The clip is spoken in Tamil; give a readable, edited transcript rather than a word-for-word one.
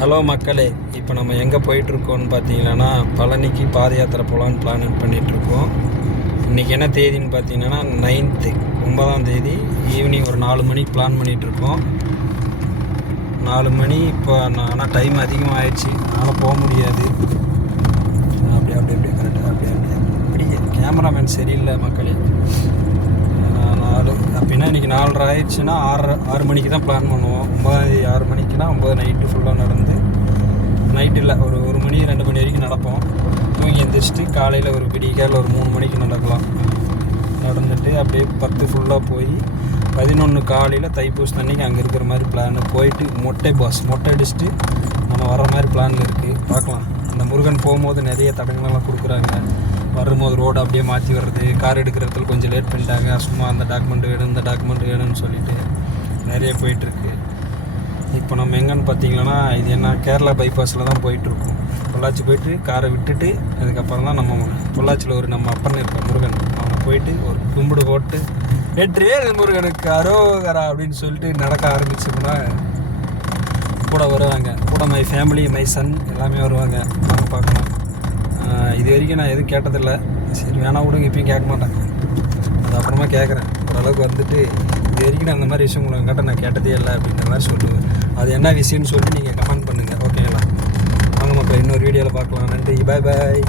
ஹலோ மக்களே, இப்போ நம்ம எங்கே போயிட்டுருக்கோம்னு பார்த்தீங்கன்னா பழனிக்கு பாத யாத்திரை போகலான்னு பிளான் பண்ணிகிட்ருக்கோம். இன்றைக்கி என்ன தேதின்னு பார்த்தீங்கன்னா 9ஆம் தேதி ஈவினிங் ஒரு 4 மணிக்கு பிளான் பண்ணிகிட்ருக்கோம். 4 மணி இப்போ ஆனால் டைம் அதிகமாக ஆயிடுச்சு, அதனால் போக முடியாது. அப்படியே கரெக்டாக அப்படியே கேமராமேன் சரியில்லை மக்களே. 4 அப்படின்னா இன்றைக்கி 4:30 ஆயிடுச்சுன்னா 6 மணிக்கு தான் பிளான் பண்ணுவோம். 6 மணிக்குனா 9 நைட்டு ஃபுல்லாக நடந்து, நைட்டு இல்லை ஒரு மணி 2 மணி வரைக்கும் நடப்போம். தூங்கி எந்திரிச்சிட்டு காலையில் ஒரு விடிகாலையில் ஒரு 3 மணிக்கு நடக்கலாம். நடந்துட்டு அப்படியே 10 ஃபுல்லாக போய் 11 காலையில் தைப்பூசம் அன்றைக்கி அங்கே இருக்கிற மாதிரி பிளான். போயிட்டு மொட்டை அடிச்சுட்டு நம்ம வர்ற மாதிரி பிளானில் இருக்குது. பார்க்கலாம். இந்த முருகன் போகும்போது நிறைய தடங்கள்லாம் கொடுக்குறாங்க. வரும்போது ரோடு அப்படியே மாற்றி வர்றது, கார் எடுக்கிற இடத்துல கொஞ்சம் லேட் பண்ணிட்டாங்க. சும்மா அந்த டாக்குமெண்ட் வேணும் இந்த டாக்குமெண்ட் வேணும்னு சொல்லிட்டு நிறைய போயிட்டுருக்கு. இப்போ நம்ம எங்கன்னு பார்த்தீங்கன்னா இது என்ன கேரளா பைபாஸில் தான் போயிட்டுருக்கோம். பொள்ளாச்சி போயிட்டு காரை விட்டுட்டு அதுக்கப்புறம் தான் நம்ம பொள்ளாச்சியில் ஒரு நம்ம அப்பன் இருப்போம் முருகன், அவனை போயிட்டு ஒரு கும்பிடு போட்டு வெற்றிவேல் முருகனுக்கு அரோகரா அப்படின்னு சொல்லிட்டு நடக்க ஆரம்பிச்சோம்னா கூட வருவாங்க. கூட மை ஃபேமிலி மை சன் எல்லாமே வருவாங்க. நாங்க பார்க்கலாம். இது வரைக்கும் நான் எதுவும் கேட்டதில்லை. சரி வேணா விடுங்க, இப்பயும் கேட்க மாட்டேன். அது அப்புறமா கேட்குறேன். ஓரளவுக்கு வந்துட்டு இது வரைக்கும் நான் அந்த மாதிரி விஷயம் உங்கள்கிட்ட நான் கேட்டதே இல்லை அப்படின்ற மாதிரி சொல்லுவேன். அது என்ன விஷயம்னு சொல்லி நீங்கள் கமெண்ட் பண்ணுங்கள். ஓகேங்களா? வாங்க மக்கள், இன்னொரு வீடியோவில் பார்க்கலாம். நன்றி, பாய்.